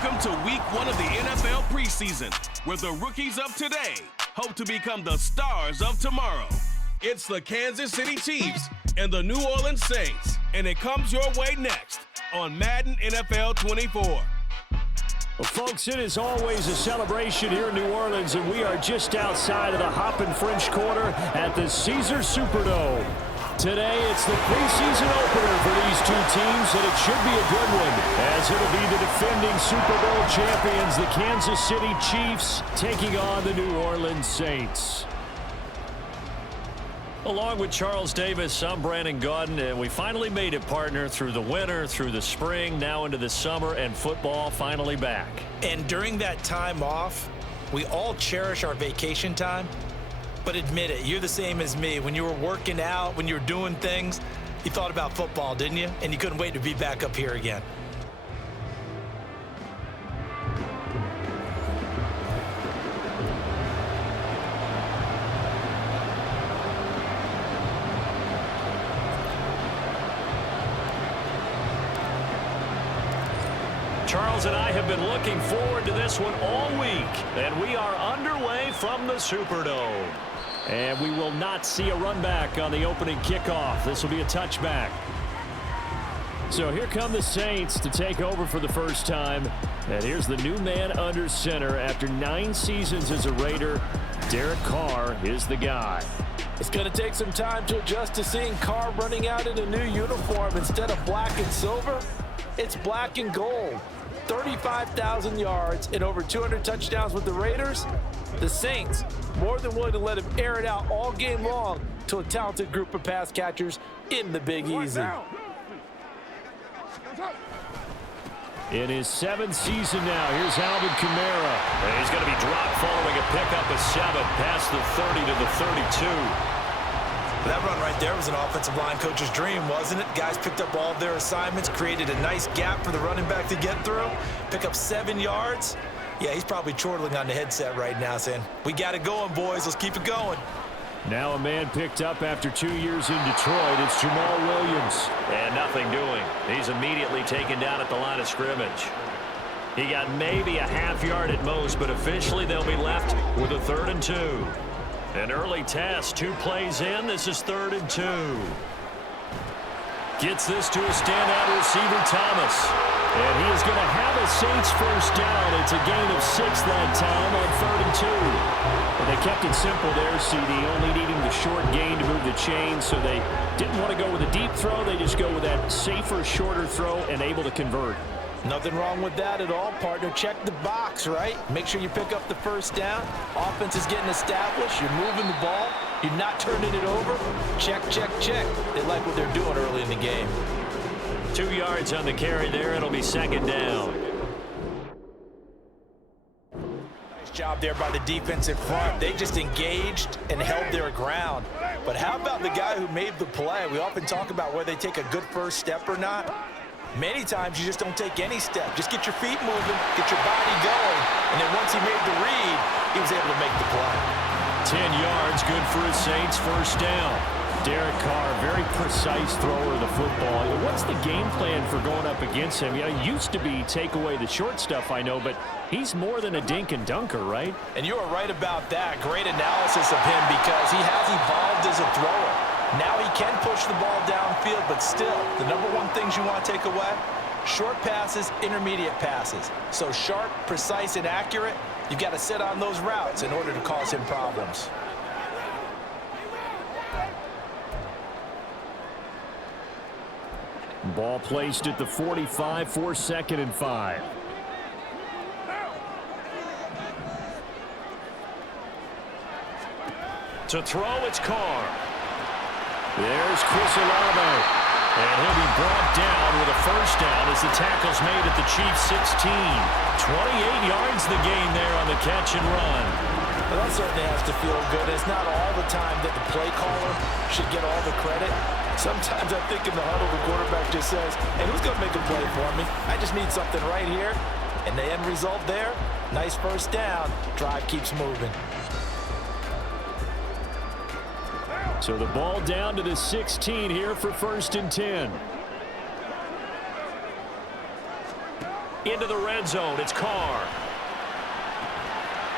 Welcome to week 1 of the NFL preseason, where the rookies of today hope to become the stars of tomorrow. It's the Kansas City Chiefs and the New Orleans Saints, and it comes your way next on Madden NFL 24. Well, folks, it is always a celebration here in New Orleans, and we are just outside of the Hoppin' French Quarter at the Caesars Superdome. Today, it's the preseason opener for these two teams, and it should be a good one, as it'll be the defending Super Bowl champions, the Kansas City Chiefs, taking on the New Orleans Saints. Along with Charles Davis, I'm Brandon Gaudin, and we finally made it, partner, through the winter, through the spring, now into the summer, and football finally back. And during that time off, we all cherish our vacation time. But admit it, you're the same as me. When you were working out, when you were doing things, you thought about football, didn't you? And you couldn't wait to be back up here again. Charles and I have been looking forward to this one all week, and we are underway from the Superdome. And we will not see a run back on the opening kickoff. This will be a touchback. So here come the Saints to take over for the first time. And here's the new man under center after 9 seasons as a Raider. Derek Carr is the guy. It's going to take some time to adjust to seeing Carr running out in a new uniform. Instead of black and silver, it's black and gold. 35,000 yards and over 200 touchdowns with the Raiders. The Saints more than willing to let him air it out all game long to a talented group of pass catchers in the Big Easy. In his 7th season now, here's Alvin Kamara. And he's going to be dropped following a pickup of 7 past the 30 to the 32. That run right there was an offensive line coach's dream, wasn't it? Guys picked up all of their assignments, created a nice gap for the running back to get through, pick up 7 yards. Yeah, he's probably chortling on the headset right now saying, we got it going, boys. Let's keep it going. Now a man picked up after 2 years in Detroit. It's Jamal Williams. And nothing doing. He's immediately taken down at the line of scrimmage. He got maybe a half yard at most, but officially they'll be left with a 3rd and 2. An early test, 2 plays in. This is 3rd and 2. Gets this to a standout receiver, Thomas. And he is going to have a Saints first down. It's a gain of 6 that time on 3rd and 2. Well, they kept it simple there, CD, only needing the short gain to move the chain, so they didn't want to go with a deep throw. They just go with that safer, shorter throw and able to convert. Nothing wrong with that at all, partner. Check the box, right? Make sure you pick up the first down. Offense is getting established. You're moving the ball. You're not turning it over. Check, check, check. They like what they're doing early in the game. 2 yards on the carry there. It'll be 2nd down. Nice job there by the defense in front. They just engaged and held their ground. But how about the guy who made the play? We often talk about whether they take a good first step or not. Many times you just don't take any step. Just get your feet moving, get your body going, and then once he made the read, he was able to make the play. 10 yards, good for his Saints, first down. Derek Carr, very precise thrower of the football. What's the game plan for going up against him? You know, it used to be take away the short stuff, I know, but he's more than a dink and dunker, right? And you are right about that. Great analysis of him because he has evolved as a thrower. Now he can push the ball downfield, but still, the number one things you want to take away, short passes, intermediate passes. So sharp, precise, and accurate, you've got to sit on those routes in order to cause him problems. Ball placed at the 45 for 2nd and 5. To throw, it's Carr. There's Chris Olave. And he'll be brought down with a first down as the tackle's made at the Chiefs' 16. 28 yards the gain there on the catch and run. Well, that certainly has to feel good. It's not all the time that the play caller should get all the credit. Sometimes I think in the huddle, the quarterback just says, hey, who's going to make a play for me? I just need something right here. And the end result there, nice first down. Drive keeps moving. So the ball down to the 16 here for 1st and 10. into the red zone. It's Carr.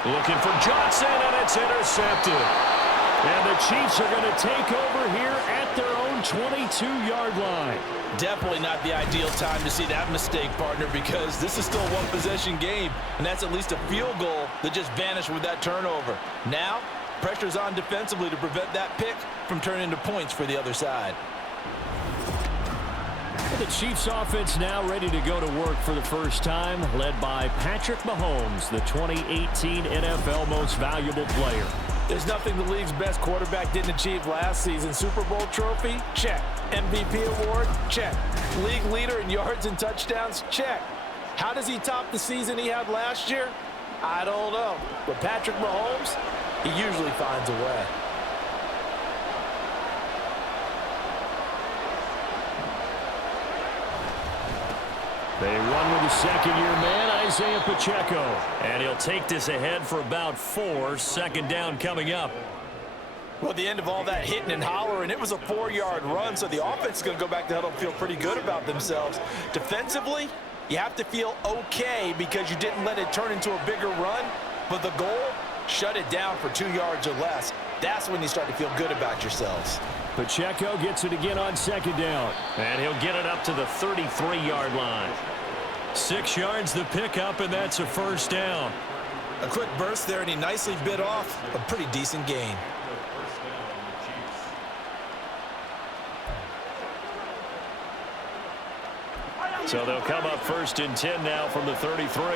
Looking for Johnson, and it's intercepted. And the Chiefs are going to take over here at their own 22-yard line. Definitely not the ideal time to see that mistake, partner, because this is still a one-possession game, and that's at least a field goal that just vanished with that turnover. Now, pressure's on defensively to prevent that pick from turning into points for the other side. The Chiefs offense now ready to go to work for the first time, led by Patrick Mahomes, the 2018 NFL Most Valuable Player. There's nothing the league's best quarterback didn't achieve last season. Super Bowl trophy? Check. MVP award? Check. League leader in yards and touchdowns? Check. How does he top the season he had last year? I don't know. But Patrick Mahomes, he usually finds a way. They run with the second-year man, Isaiah Pacheco. And he'll take this ahead for about 4. Second down coming up. Well, at the end of all that hitting and hollering, it was a 4-yard run, so the offense is going to go back to huddle and feel pretty good about themselves. Defensively, you have to feel okay because you didn't let it turn into a bigger run, but the goal, shut it down for 2 yards or less. That's when you start to feel good about yourselves. Pacheco gets it again on second down. And he'll get it up to the 33-yard line. 6 yards the pickup, and that's a first down. A quick burst there, and he nicely bit off a pretty decent gain. So they'll come up 1st and 10 now from the 33.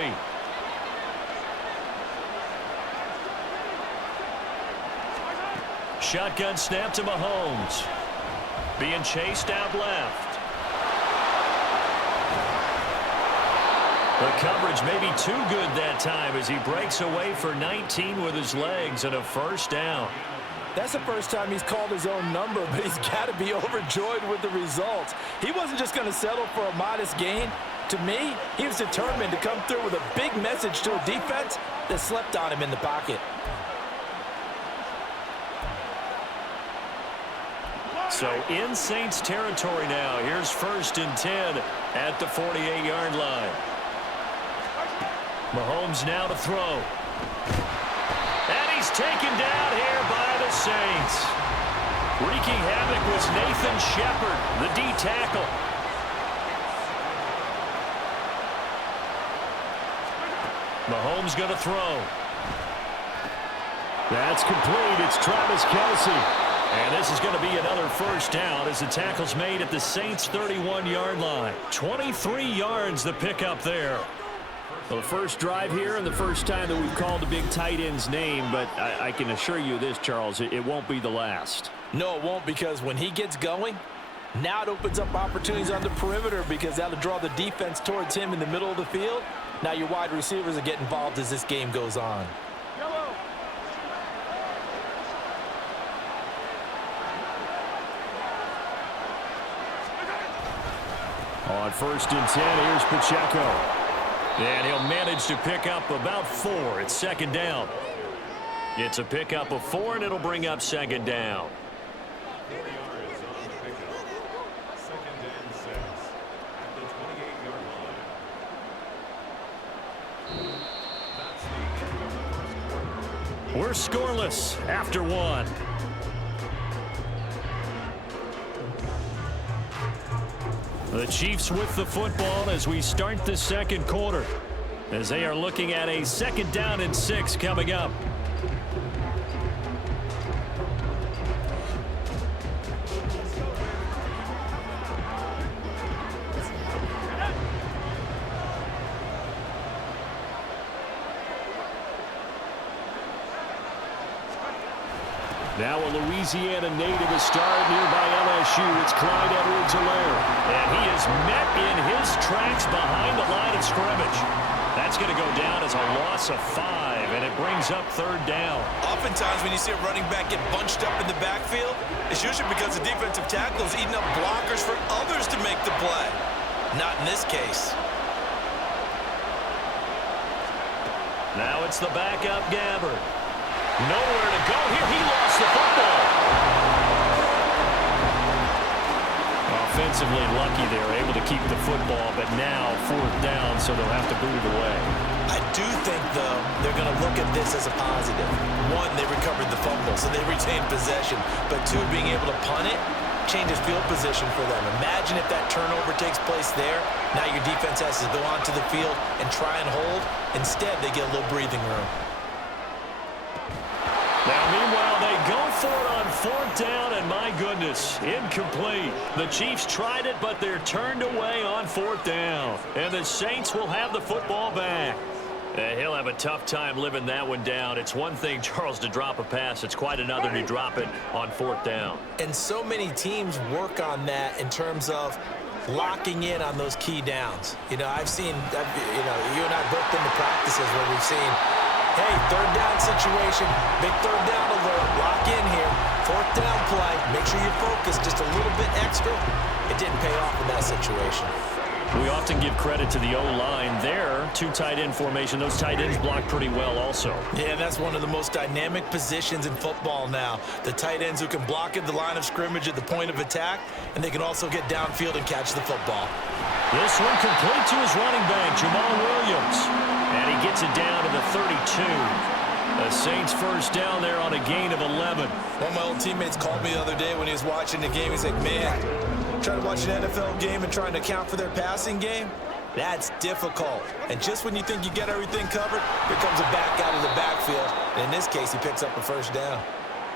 Shotgun snap to Mahomes. Being chased out left. The coverage may be too good that time as he breaks away for 19 with his legs and a first down. That's the first time he's called his own number, but he's got to be overjoyed with the results. He wasn't just going to settle for a modest gain. To me, he was determined to come through with a big message to a defense that slept on him in the pocket. So in Saints territory now. Here's 1st and 10 at the 48-yard line. Mahomes now to throw. And he's taken down here by the Saints. Wreaking havoc was Nathan Shepard, the D tackle. Mahomes going to throw. That's complete. It's Travis Kelce. And this is going to be another first down as the tackle's made at the Saints' 31-yard line. 23 yards the pickup there. Well, the first drive here and the first time that we've called the big tight end's name, but I can assure you this, Charles, it won't be the last. No, it won't, because when he gets going, now it opens up opportunities on the perimeter because that'll draw the defense towards him in the middle of the field. Now your wide receivers will get involved as this game goes on. On 1st and 10, here's Pacheco. And he'll manage to pick up about 4. It's second down. It's a pickup of 4, and it'll bring up second down. We're scoreless after 1. The Chiefs with the football as we start the second quarter, as they are looking at a 2nd down and 6 coming up. Now a Louisiana native is starred nearby LSU. It's Clyde Edwards-Helaire. And he is met in his tracks behind the line of scrimmage. That's going to go down as a loss of 5, and it brings up 3rd down. Oftentimes when you see a running back get bunched up in the backfield, it's usually because the defensive tackle is eating up blockers for others to make the play. Not in this case. Now it's the backup Gabbard. Nowhere to go here. He lost the football. A defensively lucky they were able to keep the football, but now 4th down, so they'll have to boot it away. I do think, though, they're going to look at this as a positive. One, they recovered the fumble, so they retained possession. But two, being able to punt it changes field position for them. Imagine if that turnover takes place there. Now your defense has to go onto the field and try and hold. Instead, they get a little breathing room. Now, meanwhile, they go for it on 4th down, and my goodness, incomplete. The Chiefs tried it, but they're turned away on 4th down. And the Saints will have the football back. He'll have a tough time living that one down. It's one thing, Charles, to drop a pass. It's quite another to drop it on 4th down. And so many teams work on that in terms of locking in on those key downs. You know, I've seen, you and I both been to practices where we've seen, hey, 3rd down situation, big 3rd down alert, lock in here, 4th down play, make sure you're focused just a little bit extra. It didn't pay off in that situation. We often give credit to the O-line there. 2 tight end formation. Those tight ends block pretty well also. Yeah, that's one of the most dynamic positions in football now. The tight ends who can block at the line of scrimmage at the point of attack, and they can also get downfield and catch the football. This one complete to his running back, Jamal Williams. And he gets it down to the 32. The Saints 1st down there on a gain of 11. One of my old teammates called me the other day when he was watching the game. He's like, man, trying to watch an NFL game and trying to account for their passing game, that's difficult. And just when you think you get everything covered, here comes a back out of the backfield. And in this case, he picks up a 1st down.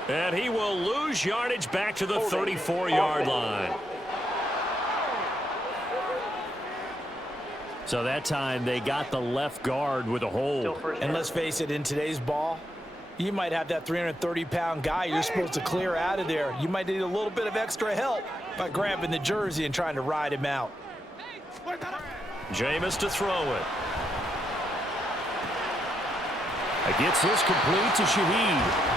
And he will lose yardage back to the 34-yard line. So that time they got the left guard with a hold. And let's face it, in today's ball, you might have that 330-pound guy you're supposed to clear out of there. You might need a little bit of extra help by grabbing the jersey and trying to ride him out. Jameis to throw it. He gets this complete to Shaheed.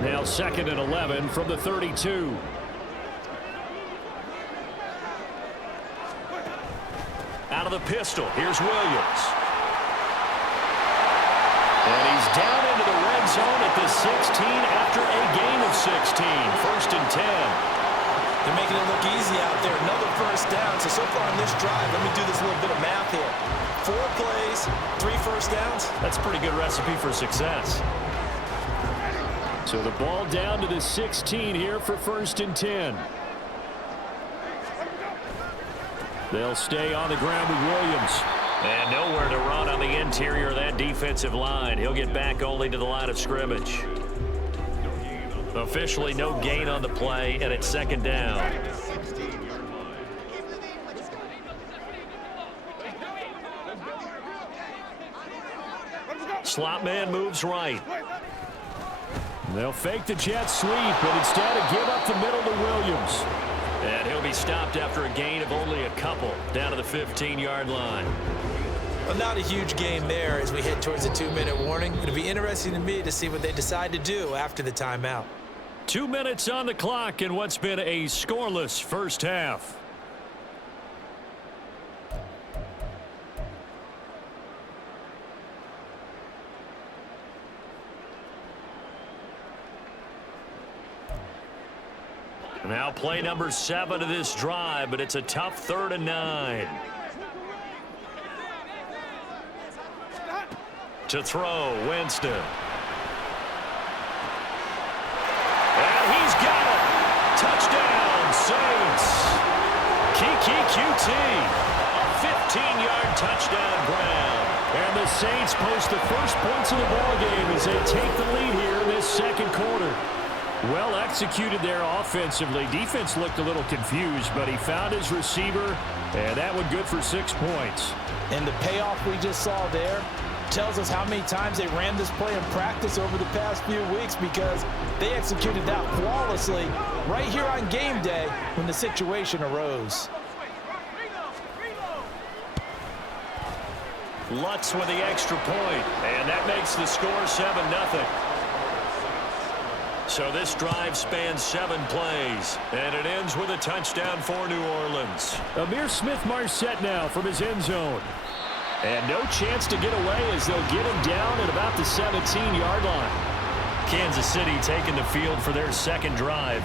Now 2nd and 11 from the 32. Out of the pistol, here's Williams. And he's down into the red zone at the 16 after a gain of 16. 1st and 10. They're making it look easy out there. Another 1st down. So far on this drive, let me do this little bit of math here. 4 plays, 3 1st downs. That's a pretty good recipe for success. So the ball down to the 16 here for 1st and 10. They'll stay on the ground with Williams. And nowhere to run on the interior of that defensive line. He'll get back only to the line of scrimmage. Officially no gain on the play, and it's 2nd down. Slot man moves right. They'll fake the jet sweep, but instead give up the middle to Williams. And he'll be stopped after a gain of only a couple, down to the 15-yard line. Well, not a huge game there as we head towards the 2-minute warning. It'll be interesting to me to see what they decide to do after the timeout. 2 minutes on the clock in what's been a scoreless 1st half. Now play number 7 of this drive, but it's a tough 3rd and 9. To throw, Winston. And he's got it. Touchdown, Saints. Kiki QT. A 15-yard touchdown ground. And the Saints post the first points of the ballgame as they take the lead here in this 2nd quarter. Well executed there offensively. Defense looked a little confused, but he found his receiver, and that one good for 6 points. And the payoff we just saw there tells us how many times they ran this play in practice over the past few weeks, because they executed that flawlessly right here on game day when the situation arose. Lutz with the extra point, and that makes the score 7-0. So this drive spans 7 plays, and it ends with a touchdown for New Orleans. Amir Smith-Marset now from his end zone. And no chance to get away as they'll get him down at about the 17-yard line. Kansas City taking the field for their second drive.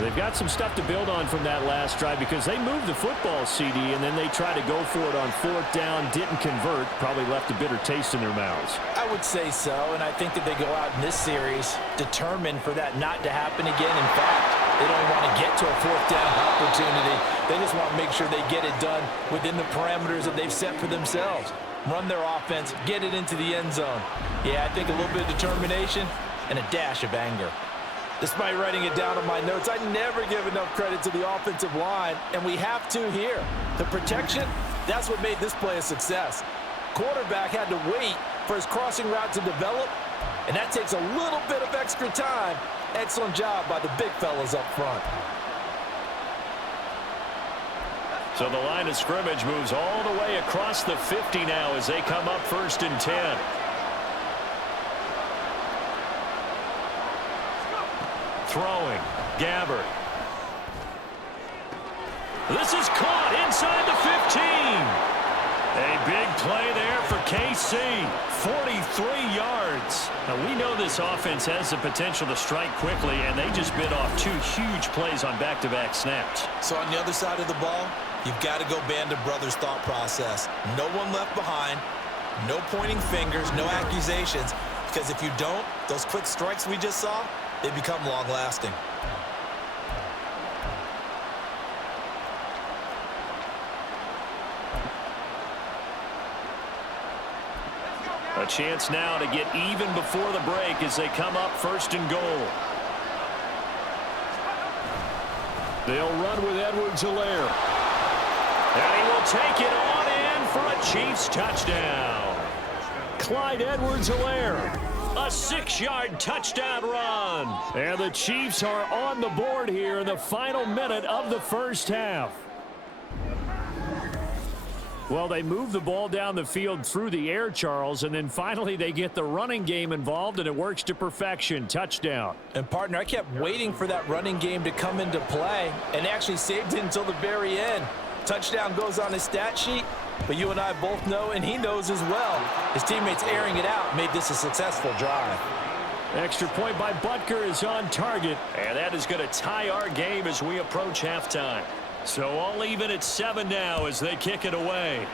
They've got some stuff to build on from that last drive because they moved the football, CD, and then they tried to go for it on 4th down, didn't convert, probably left a bitter taste in their mouths. I would say so, and I think that they go out in this series determined for that not to happen again. In fact, they don't want to get to a 4th down opportunity. They just want to make sure they get it done within the parameters that they've set for themselves. Run their offense, get it into the end zone. Yeah, I think a little bit of determination and a dash of anger. Despite writing it down on my notes, I never give enough credit to the offensive line, and we have to here. The protection, that's what made this play a success. Quarterback had to wait for his crossing route to develop, and that takes a little bit of extra time. Excellent job by the big fellas up front. So the line of scrimmage moves all the way across the 50 now as they come up 1st and 10. Throwing, Gabbert. This is caught inside the 15. A big play there for KC. 43 yards. Now, we know this offense has the potential to strike quickly, and they just bit off 2 huge plays on back-to-back snaps. So on the other side of the ball, you've got to go Band of Brothers thought process. No one left behind, no pointing fingers, no accusations, because if you don't, those quick strikes we just saw, they become long-lasting. A chance now to get even before the break as they come up 1st and goal. They'll run with Edwards-Helaire. And he will take it on in for a Chiefs touchdown. Clyde Edwards-Helaire. A 6-yard touchdown run. And the Chiefs are on the board here in the final minute of the first half. Well, they move the ball down the field through the air, Charles, and then finally they get the running game involved, and it works to perfection. Touchdown. And, partner, I kept waiting for that running game to come into play and actually saved it until the very end. Touchdown goes on his stat sheet, but you and I both know, and he knows as well, his teammates airing it out made this a successful drive. Extra point by Butker is on target, and that is going to tie our game as we approach halftime. So all even at 7 now as they kick it away.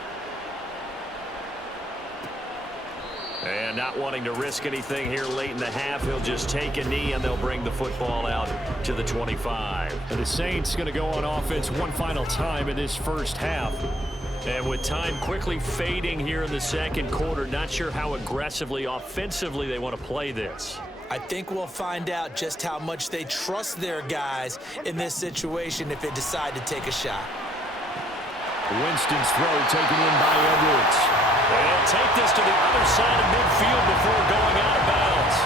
And not wanting to risk anything here late in the half, he'll just take a knee and they'll bring the football out to the 25. And the Saints going to go on offense one final time in this first half. And with time quickly fading here in the second quarter, not sure how aggressively, offensively they want to play this. I think we'll find out just how much they trust their guys in this situation if they decide to take a shot. Winston's throw taken in by Edwards. They'll take this to the other side of midfield before going out of bounds.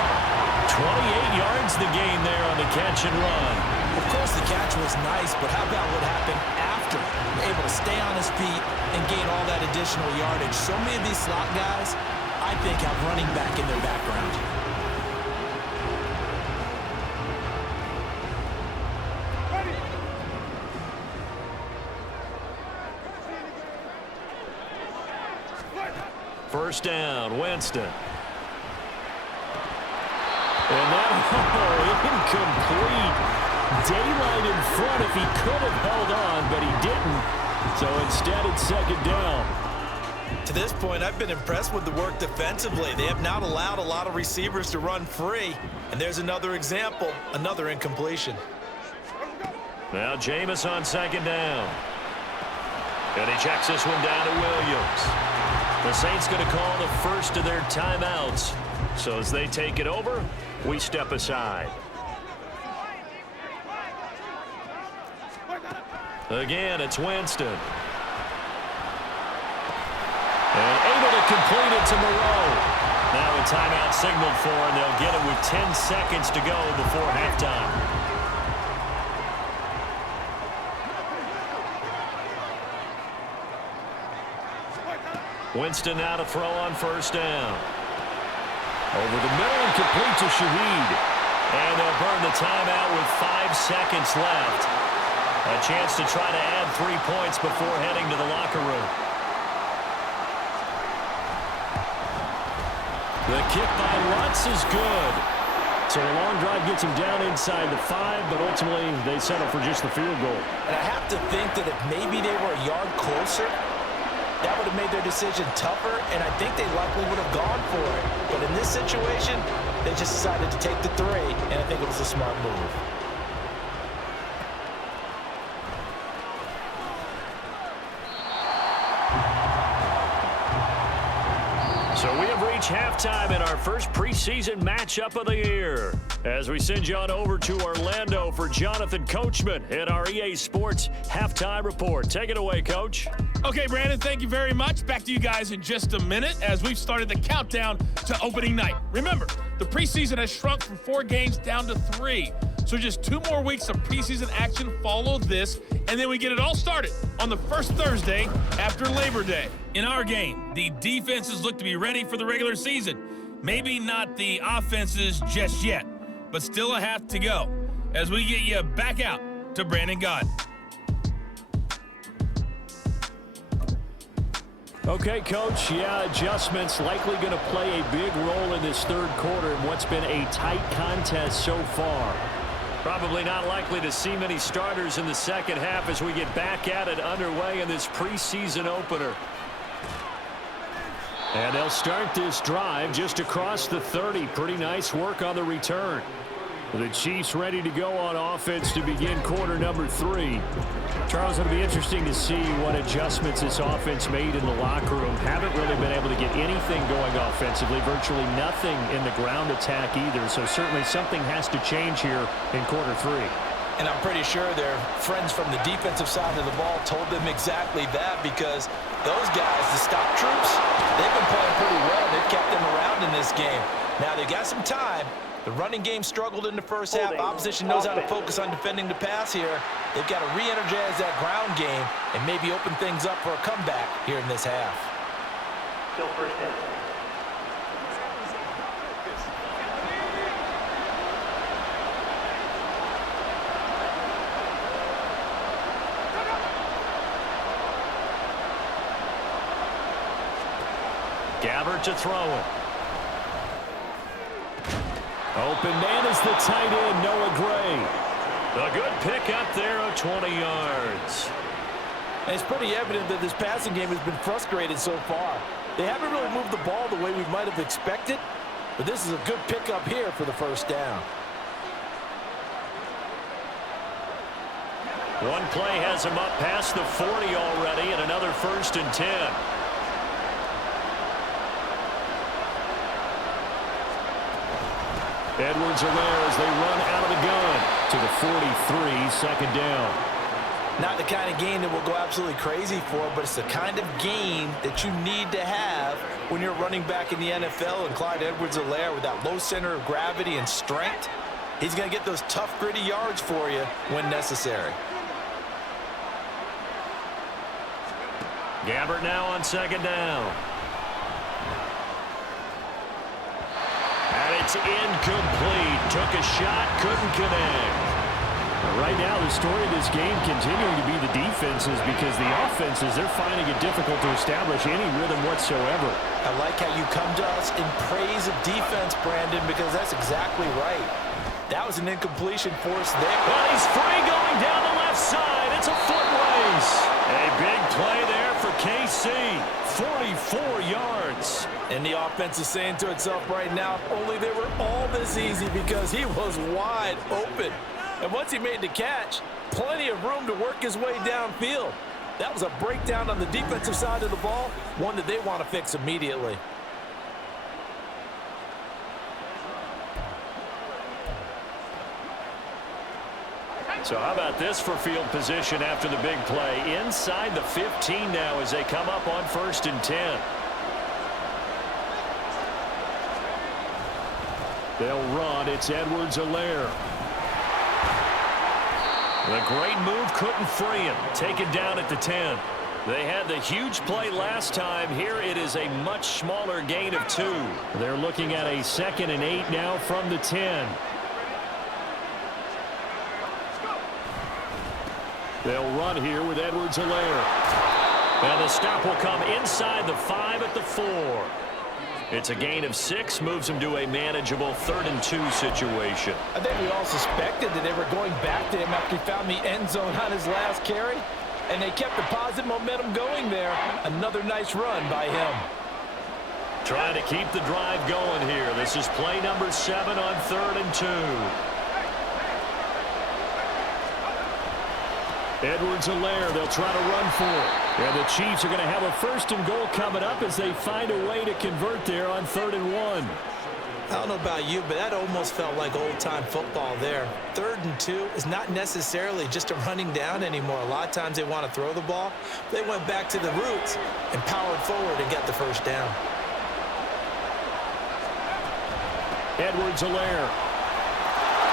28 yards the gain there on the catch and run. Of course, the catch was nice, but how about what happened after? Able to stay on his feet and gain all that additional yardage. So many of these slot guys, I think, have running back in their background. First down, Winston. And that, incomplete. Daylight in front if he could have held on, but he didn't. So instead, it's 2nd down. To this point, I've been impressed with the work defensively. They have not allowed a lot of receivers to run free. And there's another example, another incompletion. Now Jameis on 2nd down. And he checks this one down to Williams. The Saints going to call the first of their timeouts. So as they take it over, we step aside. Again, it's Winston. And able to complete it to Moreau. Now a timeout signaled for, and they'll get it with 10 seconds to go before halftime. Winston now to throw on 1st down. Over the middle and complete to Shaheed. And they'll burn the timeout with 5 seconds left. A chance to try to add 3 points before heading to the locker room. The kick by Lutz is good. So the long drive gets him down inside the 5, but ultimately they settle for just the field goal. And I have to think that if maybe they were a yard closer, that would have made their decision tougher, and I think they likely would have gone for it. But in this situation, they just decided to take the 3, and I think it was a smart move. So we have reached halftime in our first preseason matchup of the year. As we send you on over to Orlando for Jonathan Coachman in our EA Sports Halftime Report. Take it away, Coach. Okay, Brandon, thank you very much. Back to you guys in just a minute as we've started the countdown to opening night. Remember, the preseason has shrunk from 4 games down to 3. So just 2 more weeks of preseason action follow this, and then we get it all started on the first Thursday after Labor Day. In our game, the defenses look to be ready for the regular season. Maybe not the offenses just yet, but still a half to go as we get you back out to Brandon Gaim. Okay, Coach, adjustments likely going to play a big role in this third quarter in what's been a tight contest so far. Probably not likely to see many starters in the second half as we get back at it underway in this preseason opener. And they'll start this drive just across the 30. Pretty nice work on the return. The Chiefs ready to go on offense to begin quarter number 3. Charles, it'll be interesting to see what adjustments this offense made in the locker room. Haven't really been able to get anything going offensively. Virtually nothing in the ground attack either. So certainly something has to change here in quarter 3. And I'm pretty sure their friends from the defensive side of the ball told them exactly that, because those guys, the stop troops, they've been playing pretty well. They've kept them around in this game. Now they got some time. The running game struggled in the first half. Opposition knows how to focus on defending the pass here. They've got to re-energize that ground game and maybe open things up for a comeback here in this half. Still first down. Gabbert to throw it. Open man is the tight end, Noah Gray. A good pick up there of 20 yards. And it's pretty evident that this passing game has been frustrated so far. They haven't really moved the ball the way we might have expected, but this is a good pickup here for the first down. One play has him up past the 40 already, and another 1st and 10. Edwards-Helaire as they run out of the gun to the 43, second down. Not the kind of game that we'll go absolutely crazy for, but it's the kind of game that you need to have when you're running back in the NFL. And Clyde Edwards-Helaire, with that low center of gravity and strength, he's going to get those tough, gritty yards for you when necessary. Gabbert now on second down. And it's incomplete. Took a shot, couldn't connect. Right now, the story of this game continuing to be the defenses, because the offenses, they're finding it difficult to establish any rhythm whatsoever. I like how you come to us in praise of defense, Brandon, because that's exactly right. That was an incompletion for us there. Well, he's free going down the left side. It's a foot race. A big play there for KC. 44 yards. And the offense is saying to itself right now, if only they were all this easy, because he was wide open. And once he made the catch, plenty of room to work his way downfield. That was a breakdown on the defensive side of the ball, one that they want to fix immediately. So how about this for field position after the big play? Inside the 15 now as they come up on 1st and 10. They'll run. It's Edwards-Helaire. The great move couldn't free him. Taken down at the 10. They had the huge play last time. Here it is a much smaller gain of 2. They're looking at a 2nd and 8 now from the 10. They'll run here with Edwards-Helaire. And the stop will come inside the 5 at the 4. It's a gain of 6, moves them to a manageable 3rd and 2 situation. I think we all suspected that they were going back to him after he found the end zone on his last carry, and they kept the positive momentum going there. Another nice run by him. Trying to keep the drive going here. This is play number 7 on 3rd and 2. Edwards-Helaire, they'll try to run for it. And the Chiefs are going to have a 1st and goal coming up as they find a way to convert there on 3rd and 1. I don't know about you, but that almost felt like old-time football there. 3rd and 2 is not necessarily just a running down anymore. A lot of times they want to throw the ball. They went back to the roots and powered forward and got the 1st down. Edwards-Helaire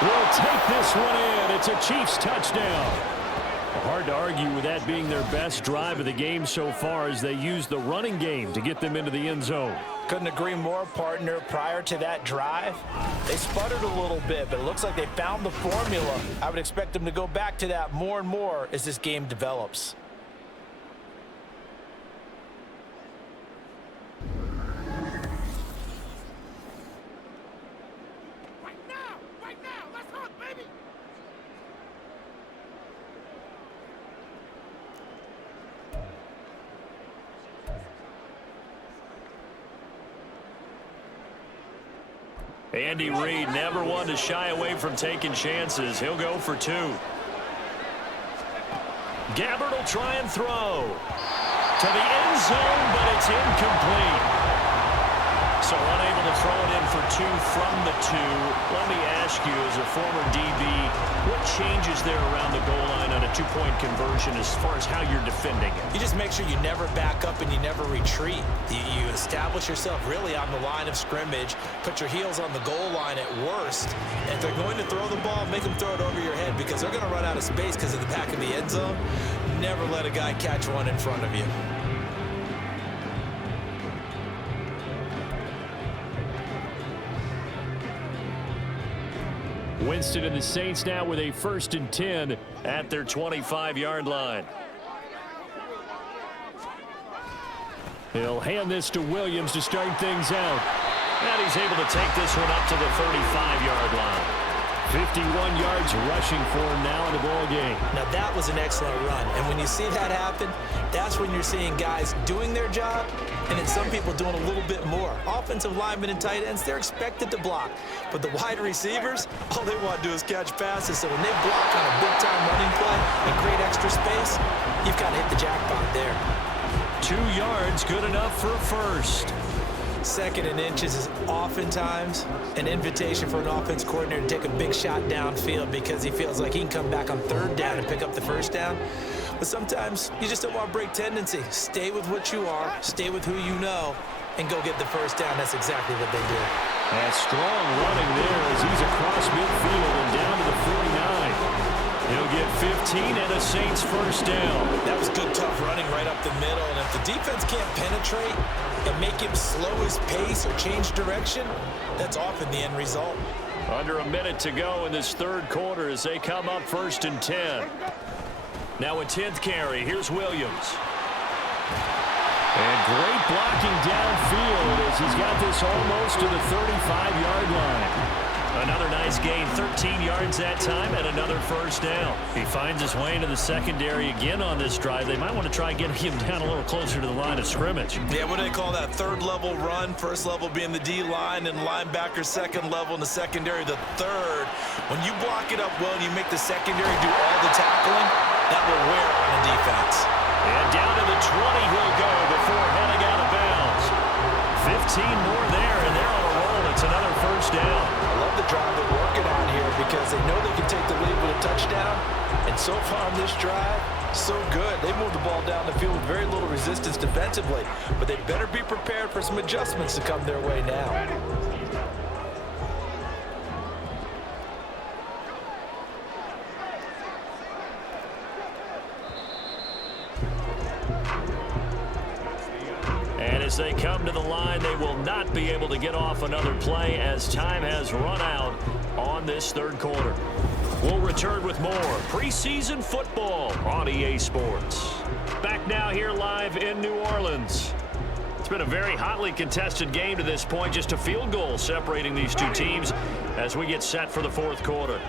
will take this one in. It's a Chiefs touchdown. Hard to argue with that being their best drive of the game so far as they use the running game to get them into the end zone. Couldn't agree more, partner. Prior to that drive, they sputtered a little bit, but it looks like they found the formula. I would expect them to go back to that more and more as this game develops. Andy Reid never one to shy away from taking chances. He'll go for 2. Gabbard will try and throw to the end zone, but it's incomplete. So unable to throw it in for 2 from the 2. Let me ask you, as a former DB, what changes there around the goal line on a 2-point conversion as far as how you're defending it? You just make sure you never back up and you never retreat. You establish yourself really on the line of scrimmage, put your heels on the goal line at worst. And if they're going to throw the ball, make them throw it over your head because they're going to run out of space because of the back of the end zone. Never let a guy catch one in front of you. Winston and the Saints now with a 1st and 10 at their 25-yard line. He'll hand this to Williams to start things out. And he's able to take this one up to the 35-yard line. 51 yards rushing for him now in the ball game. Now that was an excellent run. And when you see that happen, that's when you're seeing guys doing their job and then some people doing a little bit more. Offensive linemen and tight ends, they're expected to block. But the wide receivers, all they want to do is catch passes. So when they block on a big-time running play and create extra space, you've got to hit the jackpot there. 2 yards, good enough for a 1st. 2nd and inches is oftentimes an invitation for an offense coordinator to take a big shot downfield because he feels like he can come back on 3rd down and pick up the 1st down. But sometimes you just don't want to break tendency. Stay with what you are, stay with who you know, and go get the 1st down. That's exactly what they did. And strong running there as he's across midfield and down to the 49. He'll get 15 and a Saints 1st down. That was good, tough running right up the middle. And if the defense can't penetrate and make him slow his pace or change direction, that's often the end result. Under a minute to go in this 3rd quarter as they come up 1st and 10. Now a 10th carry. Here's Williams. And great blocking downfield as he's got this almost to the 35-yard line. Another nice gain, 13 yards that time, and another 1st down. He finds his way into the secondary again on this drive. They might want to try getting him down a little closer to the line of scrimmage. Yeah, what do they call that? 3rd level run, 1st level being the D-line, and linebacker 2nd level, and the secondary the 3rd. When you block it up well and you make the secondary do all the tackling, that will wear on a defense. And down to the 20 he'll go before heading out of bounds. 15 more there, and they're on a roll. It's another 1st down. I love the drive they're working on here because they know they can take the lead with a touchdown. And so far on this drive, so good. They moved the ball down the field with very little resistance defensively. But they better be prepared for some adjustments to come their way now. And as they come to the line, they will not be able to get off another play as time has run out on this 3rd quarter. We'll return with more preseason football on EA Sports. Back now here live in New Orleans. It's been a very hotly contested game to this point. Just a field goal separating these two teams as we get set for the fourth quarter.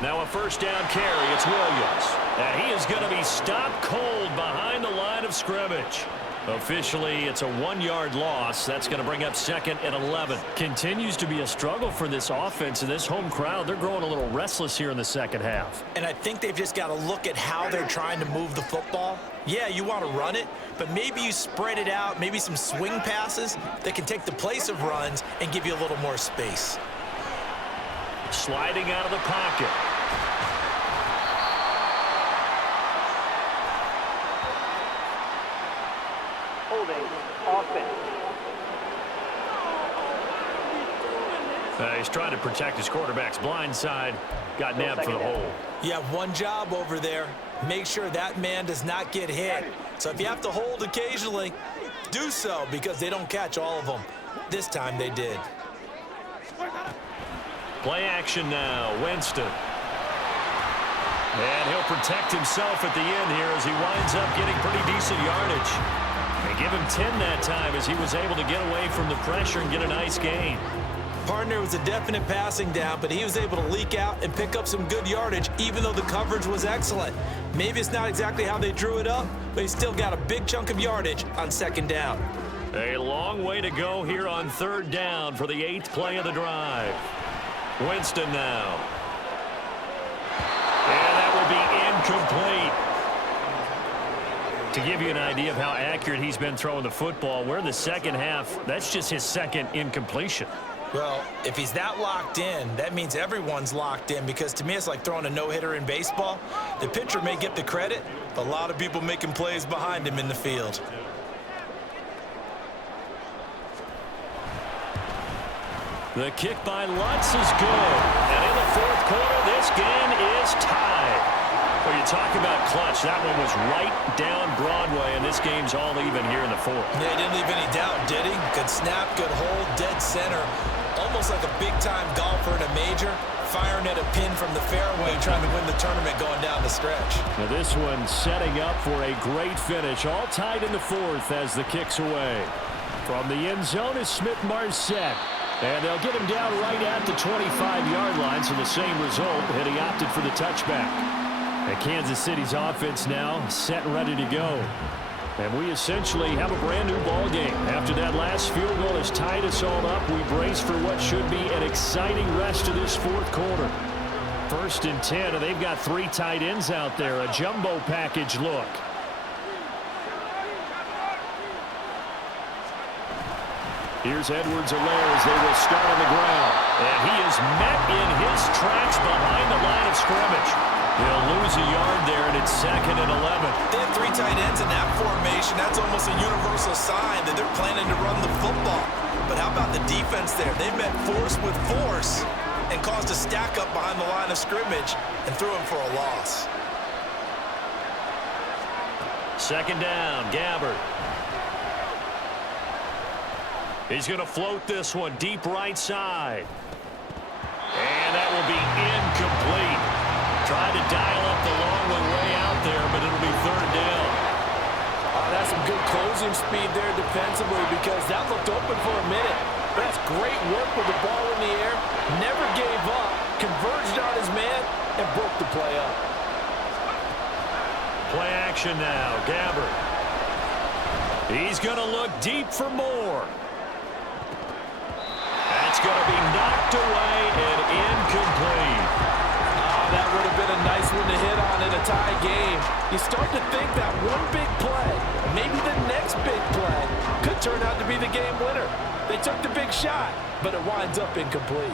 Now a first down carry. It's Williams. And he is going to be stopped cold behind the line of scrimmage. Officially, it's a 1-yard loss. That's going to bring up 2nd and 11. Continues to be a struggle for this offense and this home crowd. They're growing a little restless here in the second half. And I think they've just got to look at how they're trying to move the football. Yeah, you want to run it, but maybe you spread it out, maybe some swing passes that can take the place of runs and give you a little more space. Sliding out of the pocket. He's trying to protect his quarterback's blind side. Got nabbed for the hole. You have one job over there. Make sure that man does not get hit. So if you have to hold occasionally, do so, because they don't catch all of them. This time they did. Play action now. Winston. And he'll protect himself at the end here as he winds up getting pretty decent yardage. They give him 10 that time as he was able to get away from the pressure and get a nice gain. Partner was a definite passing down, but he was able to leak out and pick up some good yardage, even though the coverage was excellent. Maybe it's not exactly how they drew it up, but he still got a big chunk of yardage on 2nd down. A long way to go here on 3rd down for the 8th play of the drive. Winston now. And that will be incomplete. To give you an idea of how accurate he's been throwing the football, we're in the second half. That's just his 2nd incompletion. Well, if he's that locked in, that means everyone's locked in, because to me it's like throwing a no-hitter in baseball. The pitcher may get the credit, but a lot of people making plays behind him in the field. The kick by Lutz is good. And in the fourth quarter, this game is tied. Well, you talk about clutch. That one was right down Broadway, and this game's all even here in the fourth. Yeah, he didn't leave any doubt, did he? Good snap, good hold, dead center. Almost like a big-time golfer in a major, firing at a pin from the fairway, trying to win the tournament going down the stretch. Now this one setting up for a great finish. All tied in the fourth as the kick's away. From the end zone is Smith-Marset. And they'll get him down right at the 25-yard line, so the same result, and he opted for the touchback. And Kansas City's offense now set and ready to go. And we essentially have a brand new ball game. After that last field goal has tied us all up, we brace for what should be an exciting rest of this fourth quarter. 1st and 10, and they've got 3 tight ends out there. A jumbo package look. Here's Edwards-Helaire as they will start on the ground. And he is met in his tracks behind the line of scrimmage. They'll lose a yard there, and it's 2nd and 11. They have 3 tight ends in that formation. That's almost a universal sign that they're planning to run the football. But how about the defense there? They met force with force and caused a stack up behind the line of scrimmage and threw him for a loss. 2nd down, Gabbert. He's going to float this one deep right side. And that will be incomplete. Tried to dial up the long one way out there, but it'll be 3rd down. That's some good closing speed there defensively, because that looked open for a minute. But that's great work with the ball in the air. Never gave up, converged on his man, and broke the play up. Play action now, Gabbert. He's going to look deep for more. That's going to be knocked away and incomplete. That would have been a nice one to hit on in a tie game. You start to think that one big play, maybe the next big play, could turn out to be the game winner. They took the big shot, but it winds up incomplete.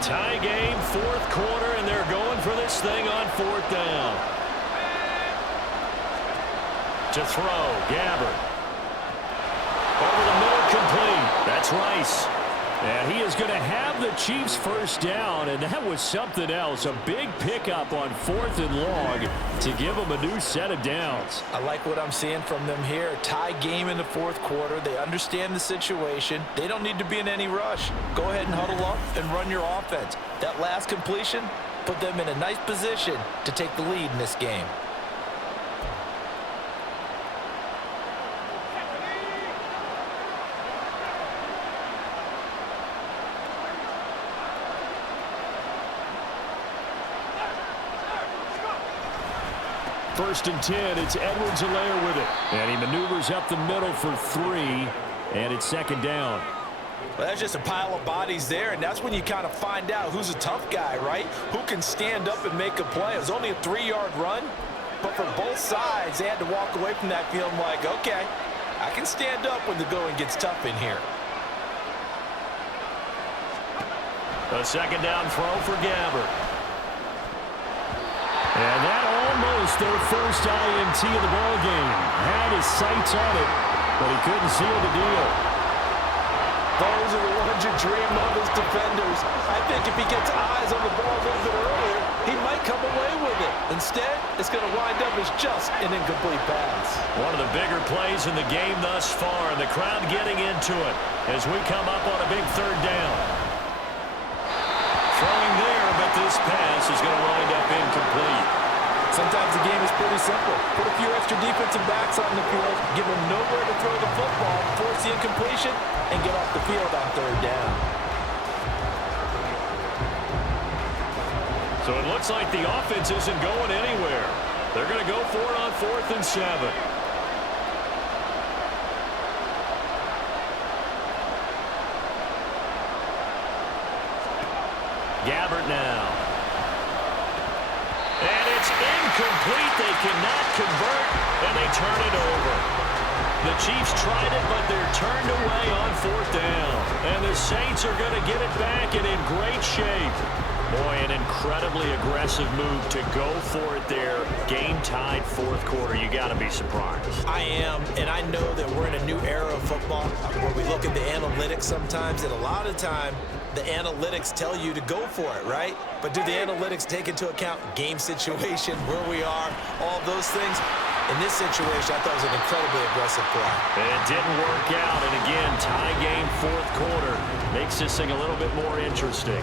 Tie game, fourth quarter, and they're going for this thing on 4th down. To throw, Gabbert. Over the middle, complete. That's Rice. And he is going to have the Chiefs first down, and that was something else. A big pickup on 4th and long to give them a new set of downs. I like what I'm seeing from them here. Tie game in the 4th quarter. They understand the situation. They don't need to be in any rush. Go ahead and huddle up and run your offense. That last completion put them in a nice position to take the lead in this game. First and 10, it's Edwards-Helaire with it. And he maneuvers up the middle for 3, and it's 2nd down. Well, that's just a pile of bodies there, and that's when you kind of find out who's a tough guy, right? Who can stand up and make a play. It was only a 3-yard run, but for both sides, they had to walk away from that feeling like, okay, I can stand up when the going gets tough in here. A 2nd down throw for Gabbert. And that almost their first INT of the ball game. Had his sights on it, but he couldn't seal the deal. Those are the ones you dream of as defenders. I think if he gets eyes on the ball a little bit earlier, he might come away with it. Instead, it's going to wind up as just an incomplete pass. One of the bigger plays in the game thus far, and the crowd getting into it as we come up on a big 3rd down. Throwing there, but this pass is going to wind up incomplete. Sometimes the game is pretty simple. Put a few extra defensive backs on the field, give them nowhere to throw the football, force the incompletion, and get off the field on 3rd down. So it looks like the offense isn't going anywhere. They're going to go for it on 4th and 7. Gabbert now. And it's incomplete. They cannot convert, and they turn it over. The Chiefs tried it, but they're turned away on 4th down. And the Saints are going to get it back and in great shape. Boy, an incredibly aggressive move to go for it there. Game tied 4th quarter. You got to be surprised. I am, and I know that we're in a new era of football where we look at the analytics sometimes, and a lot of time the analytics tell you to go for it, right? But do the analytics take into account game situation, where we are, all those things? In this situation, I thought it was an incredibly aggressive play. It didn't work out, and again, tie game 4th quarter makes this thing a little bit more interesting.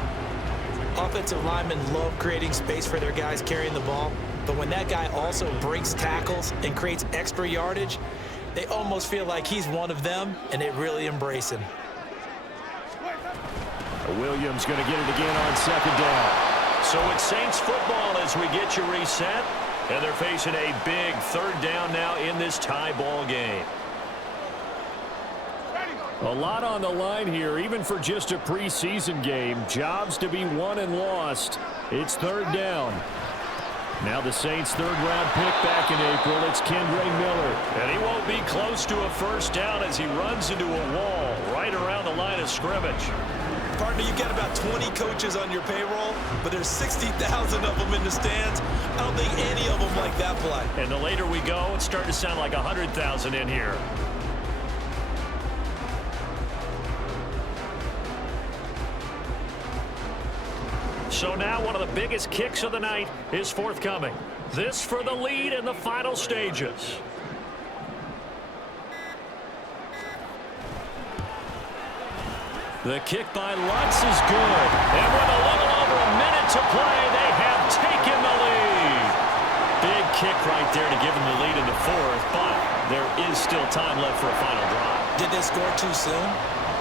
Offensive linemen love creating space for their guys carrying the ball, but when that guy also breaks tackles and creates extra yardage, they almost feel like he's one of them, and they really embrace him. Williams going to get it again on 2nd down. So it's Saints football as we get you reset, and they're facing a big 3rd down now in this tie ball game. A lot on the line here, even for just a preseason game. Jobs to be won and lost. It's 3rd down. Now the Saints' 3rd-round pick back in April. It's Kendre Miller. And he won't be close to a first down as he runs into a wall right around the line of scrimmage. Partner, you've got about 20 coaches on your payroll, but there's 60,000 of them in the stands. I don't think any of them like that play. And the later we go, it's starting to sound like 100,000 in here. So now one of the biggest kicks of the night is forthcoming. This for the lead in the final stages. The kick by Lutz is good. And with a little over a minute to play, they have taken the lead. Big kick right there to give them the lead in the 4th, but there is still time left for a final drive. Did they score too soon?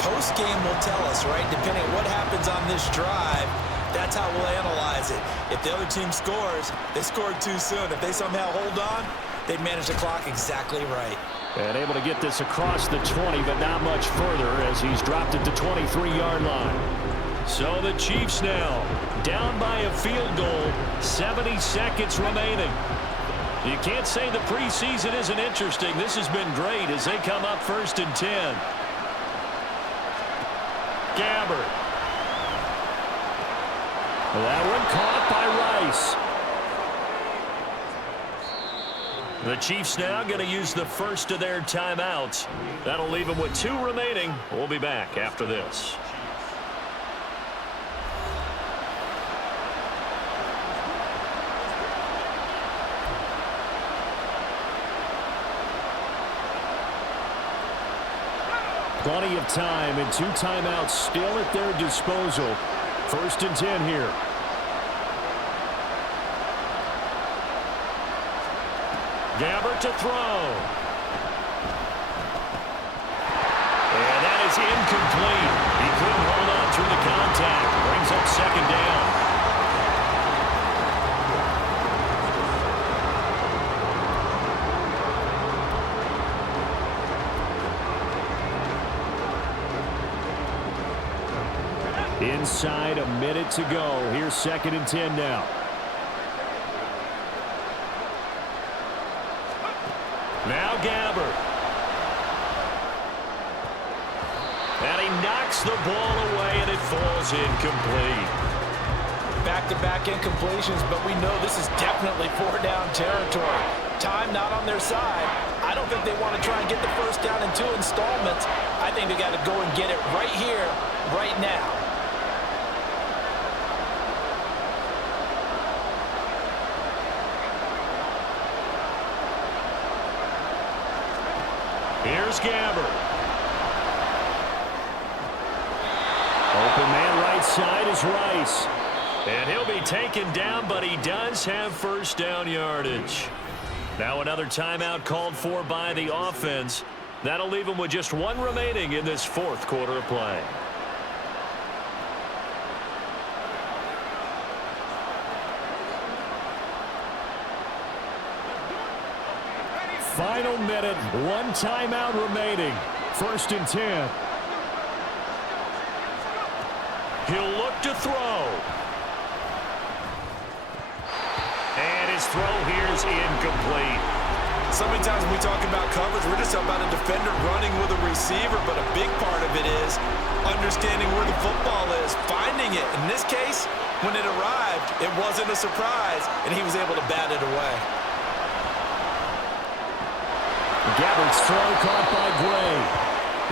Post-game will tell us, right? Depending on what happens on this drive, that's how we'll analyze it. If the other team scores, they scored too soon. If they somehow hold on, they manage the clock exactly right. And able to get this across the 20, but not much further as he's dropped it to 23-yard line. So the Chiefs now down by a field goal, 70 seconds remaining. You can't say the preseason isn't interesting. This has been great as they come up 1st and 10. Gabbert. That one caught by Rice. The Chiefs now going to use the first of their timeouts. That'll leave them with 2 remaining. We'll be back after this. Plenty of time and 2 timeouts still at their disposal. 1st and 10 here. Gabbert to throw. And that is incomplete. He couldn't hold on through the contact. Brings up 2nd down. Inside a minute to go. Here's 2nd and 10 now. Now Gabbert. And he knocks the ball away, and it falls incomplete. Back-to-back incompletions, but we know this is definitely 4-down territory. Time not on their side. I don't think they want to try and get the 1st down in 2 installments. I think they got to go and get it right here, right now. Here's Gabbert. Open man right side is Rice. And he'll be taken down, but he does have 1st down yardage. Now another timeout called for by the offense. That'll leave him with just 1 remaining in this 4th quarter of play. Final minute, 1 timeout remaining. 1st and 10. He'll look to throw. And his throw here is incomplete. So many times when we talk about coverage, we're just about a defender running with a receiver, but a big part of it is understanding where the football is, finding it. In this case, when it arrived, it wasn't a surprise, and he was able to bat it away. Gabbert's throw caught by Gray.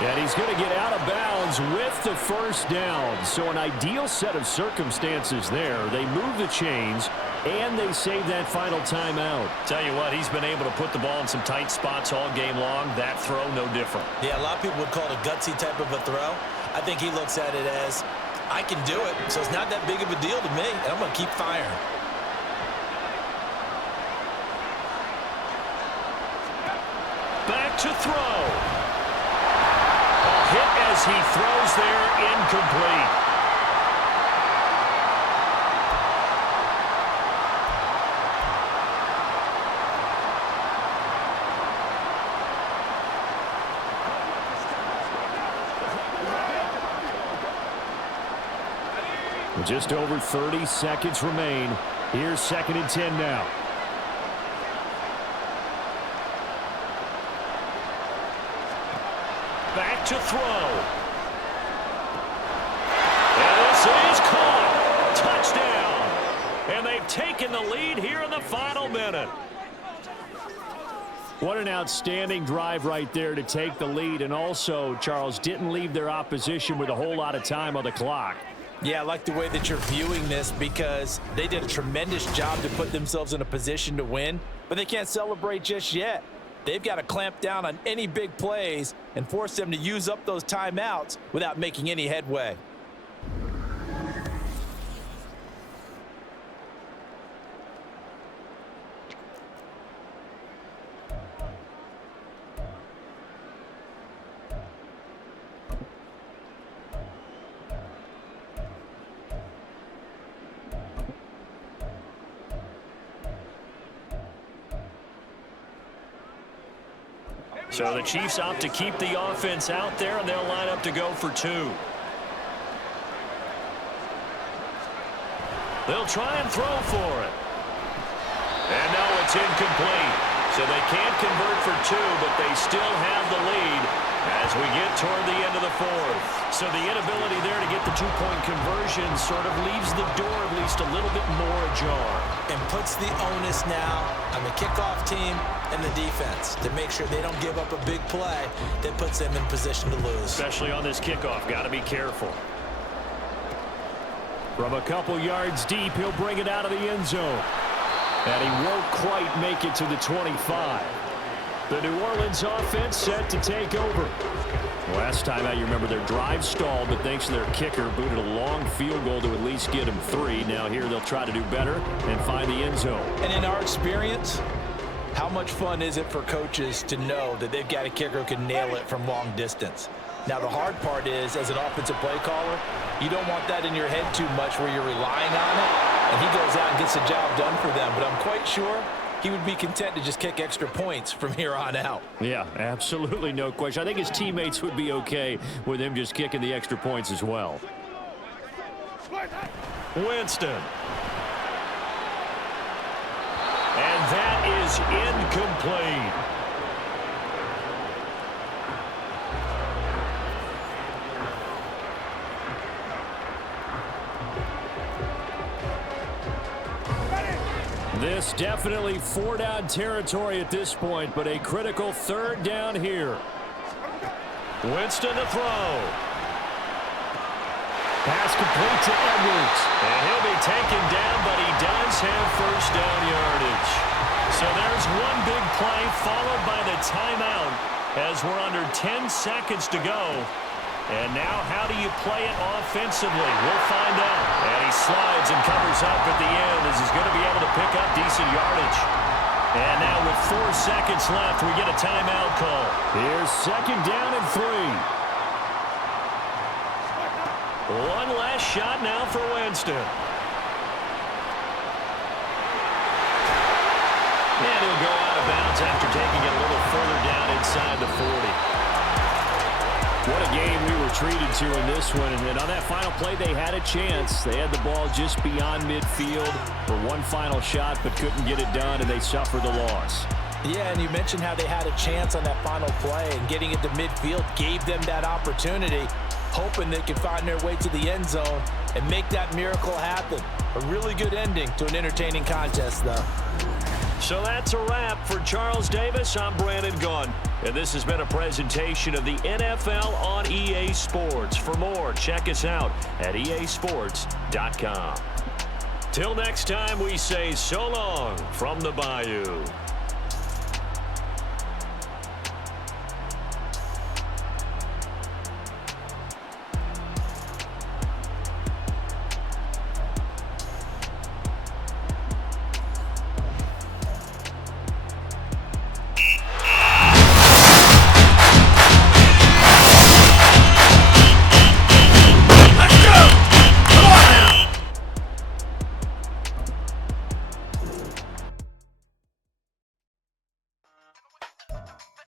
And he's going to get out of bounds with the 1st down. So an ideal set of circumstances there. They move the chains, and they save that final timeout. Tell you what, he's been able to put the ball in some tight spots all game long. That throw, no different. Yeah, a lot of people would call it a gutsy type of a throw. I think he looks at it as, I can do it, so it's not that big of a deal to me, and I'm going to keep firing. Back to throw. A hit as he throws there, incomplete. With just over 30 seconds remain. Here's 2nd and 10 now. Back to throw. And this is caught. Touchdown. And they've taken the lead here in the final minute. What an outstanding drive right there to take the lead. And also, Charles, didn't leave their opposition with a whole lot of time on the clock. Yeah, I like the way that you're viewing this because they did a tremendous job to put themselves in a position to win, but they can't celebrate just yet. They've got to clamp down on any big plays and force them to use up those timeouts without making any headway. So the Chiefs opt to keep the offense out there, and they'll line up to go for 2. They'll try and throw for it. And no, it's incomplete. So they can't convert for 2, but they still have the lead as we get toward the end of the 4th. So the inability there to get the 2-point conversion sort of leaves the door at least a little bit more ajar. And puts the onus now on the kickoff team and the defense to make sure they don't give up a big play that puts them in position to lose. Especially on this kickoff. Got to be careful. From a couple yards deep, he'll bring it out of the end zone. And he won't quite make it to the 25. The New Orleans offense set to take over. Last time out, you remember their drive stalled, but thanks to their kicker, booted a long field goal to at least get them 3. Now here they'll try to do better and find the end zone. And in our experience, how much fun is it for coaches to know that they've got a kicker who can nail it from long distance? Now, the hard part is, as an offensive play caller, you don't want that in your head too much where you're relying on it, and he goes out and gets the job done for them. But I'm quite sure he would be content to just kick extra points from here on out. Yeah, absolutely no question. I think his teammates would be okay with him just kicking the extra points as well. Winston. And that is incomplete. This definitely 4-down territory at this point, but a critical 3rd down here. Winston to throw. Pass complete to Edwards. And he'll be taken down, but he does have 1st down yardage. So there's one big play followed by the timeout as we're under 10 seconds to go. And now how do you play it offensively? We'll find out. And he slides and covers up at the end as he's going to be able to pick up decent yardage. And now with 4 seconds left, we get a timeout call. Here's 2nd down and 3. One last shot now for Winston. And he'll go out of bounds after taking it a little further down inside the 40. What a game we were treated to in this one. And on that final play, they had a chance. They had the ball just beyond midfield for one final shot, but couldn't get it done, and they suffered the loss. Yeah, and you mentioned how they had a chance on that final play, and getting it to midfield gave them that opportunity, hoping they could find their way to the end zone and make that miracle happen. A really good ending to an entertaining contest, though. So that's a wrap for Charles Davis. I'm Brandon Gunn, and this has been a presentation of the NFL on EA Sports. For more, check us out at easports.com. Till next time, we say so long from the Bayou.